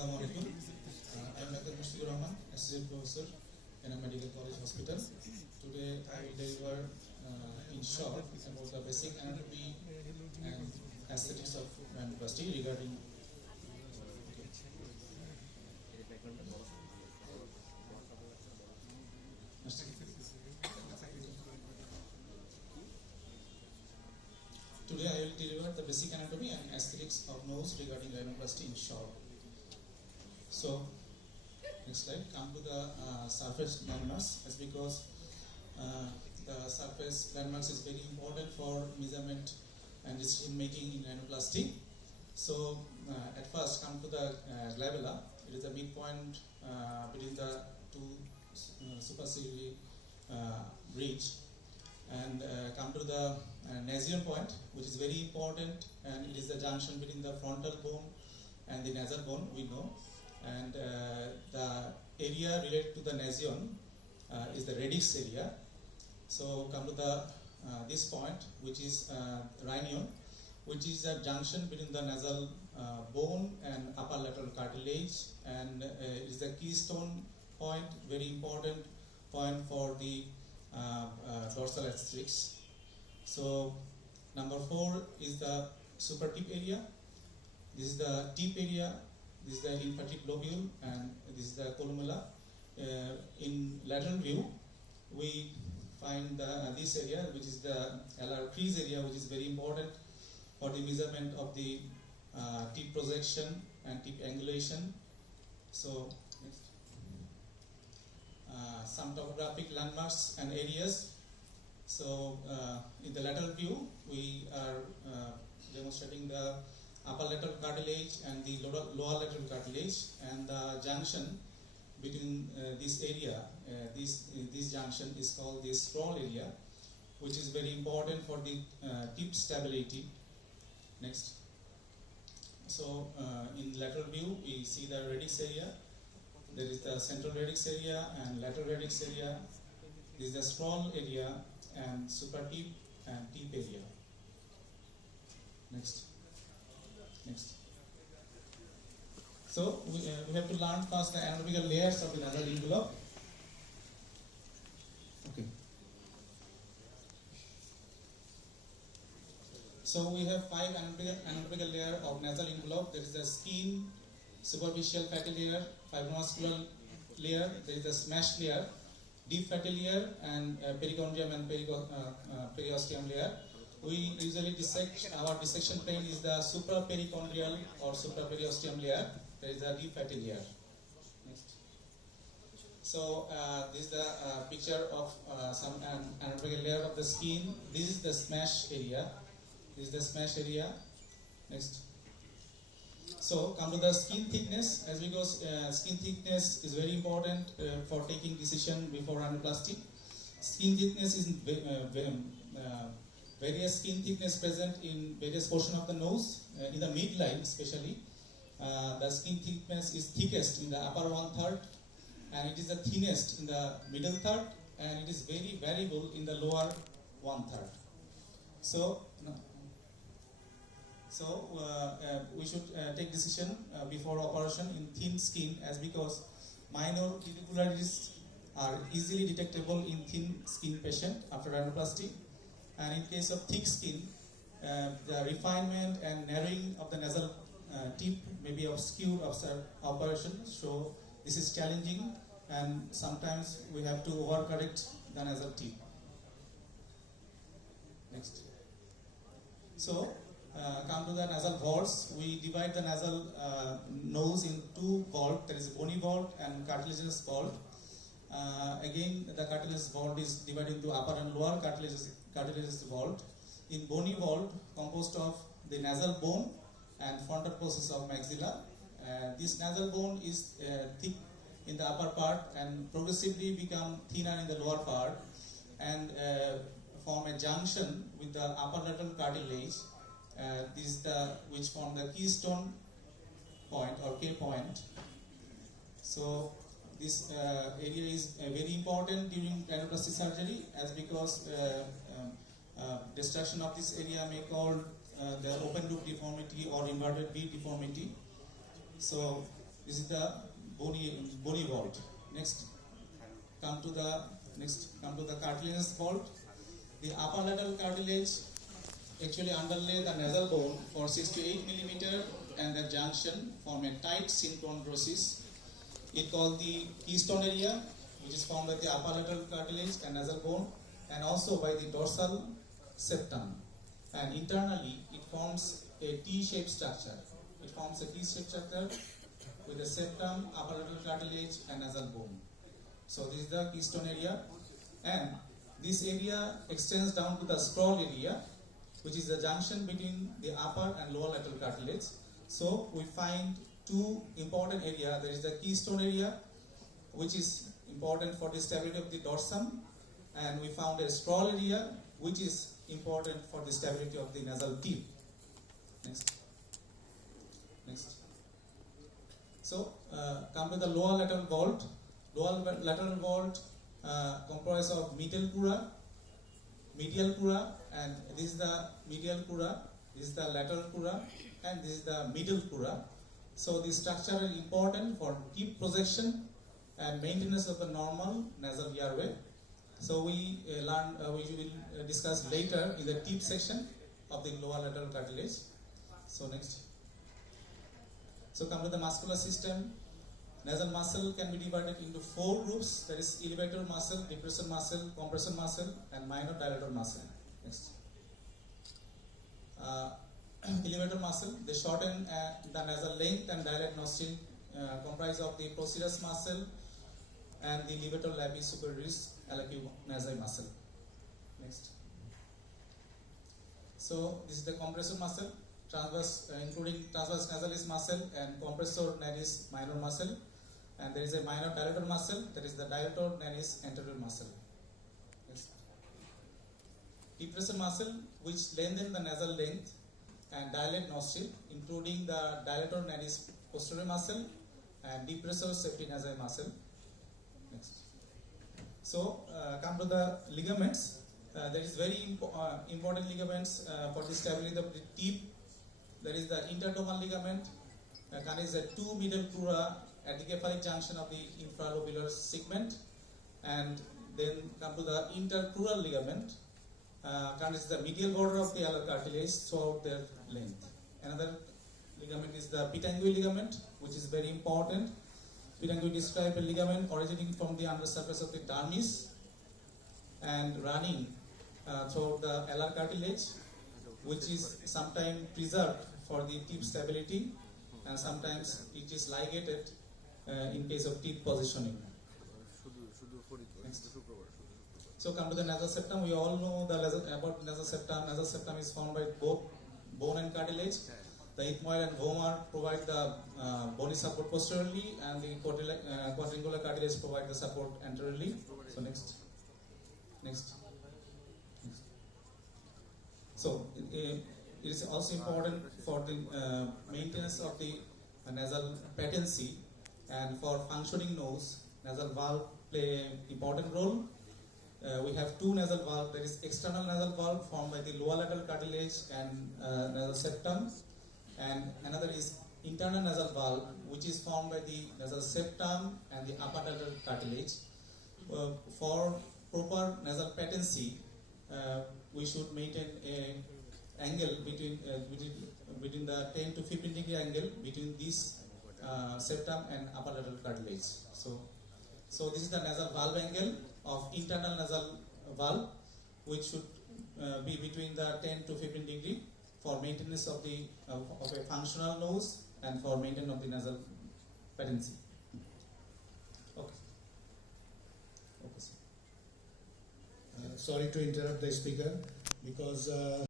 Assalamualaikum. I'm Dr. Mushfiqur Rahman, Associate Professor in a Medical College Hospital. Today I will deliver in short about the basic anatomy and aesthetics of rhinoplasty regarding. Today I will deliver the basic anatomy and aesthetics of nose regarding rhinoplasty in short. So, next slide. Come to the surface landmarks, as because the surface landmarks is very important for measurement and decision making in rhinoplasty. So, at first, come to the glabella. It is the midpoint between the two superciliary bridge, and come to the nasion point, which is very important, and it is the junction between the frontal bone and the nasal bone, we know. And the area related to the nasion is the radix area. So come to the this point, which is rhinion, which is a junction between the nasal bone and upper lateral cartilage, and it is the keystone point, very important point for the dorsal aesthetics. So number 4 is the supratip area. This is the tip area. This is the lymphatic lobule, and this is the columella. In lateral view, we find this area, which is the alar crease area, which is very important for the measurement of the tip projection and tip angulation. So, next. Some topographic landmarks and areas. So, in the lateral view, we are demonstrating the upper lateral cartilage and the lower lateral cartilage, and the junction between this area, this junction is called the scroll area, which is very important for the tip stability. Next. So in lateral view, we see the radix area. There is the central radix area and lateral radix area. This is the scroll area and supratip and tip area. Next. Next. So we have to learn first the anatomical layers of the nasal envelope. Okay. So we have 5 anatomical layers of nasal envelope. There is the skin, superficial fatty layer, fibromuscular layer. There is the smashed layer, deep fatty layer, and perichondrium and periosteum layer. We usually dissect, our dissection plane is the supraperichondrial or supraperiosteum layer. There is a deep fatty layer. Next. So this is the picture of some anatomical layer of the skin. This is the smash area. This is the smash area. Next. So come to the skin thickness, as because skin thickness is very important for taking decision before rhinoplasty. Skin thickness is various skin thickness present in various portion of the nose, in the midline especially. The skin thickness is thickest in the upper 1/3, and it is the thinnest in the middle third, and it is very variable in the lower 1/3. So, we should take decision before operation in thin skin, as because minor irregularities are easily detectable in thin skin patient after rhinoplasty. And in case of thick skin, the refinement and narrowing of the nasal tip may be obscured after operation. So this is challenging, and sometimes we have to overcorrect the nasal tip. Next. So come to the nasal vaults. We divide the nasal nose in 2 vaults. There is bony vault and cartilaginous vault. Again, the cartilaginous vault is divided into upper and lower cartilaginous vault. In bony vault, composed of the nasal bone and frontal process of maxilla. This nasal bone is thick in the upper part and progressively become thinner in the lower part, and form a junction with the upper lateral cartilage. This is which form the keystone point or K point. So this area is very important during rhinoplasty surgery, as because destruction of this area may cause the open loop deformity or inverted V deformity. So This is the bony vault. Next, come to the cartilaginous vault. The upper lateral cartilage actually underlay the nasal bone for 6 to 8 millimeter, and the junction form a tight synchondrosis. It called the keystone area, which is formed by the upper lateral cartilage and nasal bone, and also by the dorsal septum. And internally, it forms a T-shaped structure. It forms a T-shaped structure with the septum, upper lateral cartilage, and nasal bone. So this is the keystone area, and this area extends down to the scroll area, which is the junction between the upper and lower lateral cartilage. So we find two important areas. There is the keystone area, which is important for the stability of the dorsum, and we found a scroll area, which is important for the stability of the nasal tip. Next. So come to the lower lateral vault. Lower lateral vault comprises of medial crura, and this is the medial crura, this is the lateral crura, and this is the middle crura. So this structure is important for tip projection and maintenance of the normal nasal airway. So we will discuss later in the tip section of the lower lateral cartilage. So next. So come to the muscular system. Nasal muscle can be divided into 4 groups. That is elevator muscle, depressor muscle, compressor muscle, and minor dilator muscle. Next. Elevator muscle, they shorten the nasal length and dilate nostril, comprise of the procerus muscle and the levator labii superioris aliquot nasi muscle. Next. So this is the compressor muscle, including transverse nasalis muscle and compressor naris minor muscle, and there is a minor dilator muscle, that is the dilator naris anterior muscle. Next. Depressor muscle, which lengthen the nasal length and dilate nostril, including the dilator naris posterior muscle and depressor septi nasi muscle. Next. So come to the ligaments. There is very important ligaments for the stability of the tip. There is the intertomal ligament, contains the 2 middle crura at the cephalic junction of the infralobular segment, and then come to the intercrural ligament, contains the medial border of the alar cartilage throughout their length. Another ligament is the Pitangui ligament, which is very important. Pitangui describes a ligament originating from the undersurface of the dermis and running through the alar cartilage, which is sometimes preserved for the tip stability, and sometimes it is ligated in case of tip positioning. Next. So come to the nasal septum. We all know about nasal septum. Nasal septum is formed by both bone and cartilage. The ethmoid and vomer provide the bony support posteriorly, and the quadrangular cartilage provide the support anteriorly. So next. So it is also important for the maintenance of the nasal patency, and for functioning nose, nasal valve play an important role. We have 2 nasal valves. There is external nasal valve formed by the lower lateral cartilage and nasal septum, and another is internal nasal valve, which is formed by the nasal septum and the upper lateral cartilage. For proper nasal patency, we should maintain an angle between the 10 to 15 degree angle between this septum and upper lateral cartilage. So this is the nasal valve angle of internal nasal valve, which should be between the 10 to 15 degree for maintenance of a functional nose and for maintenance of the nasal patency. Okay. Sorry to interrupt the speaker, because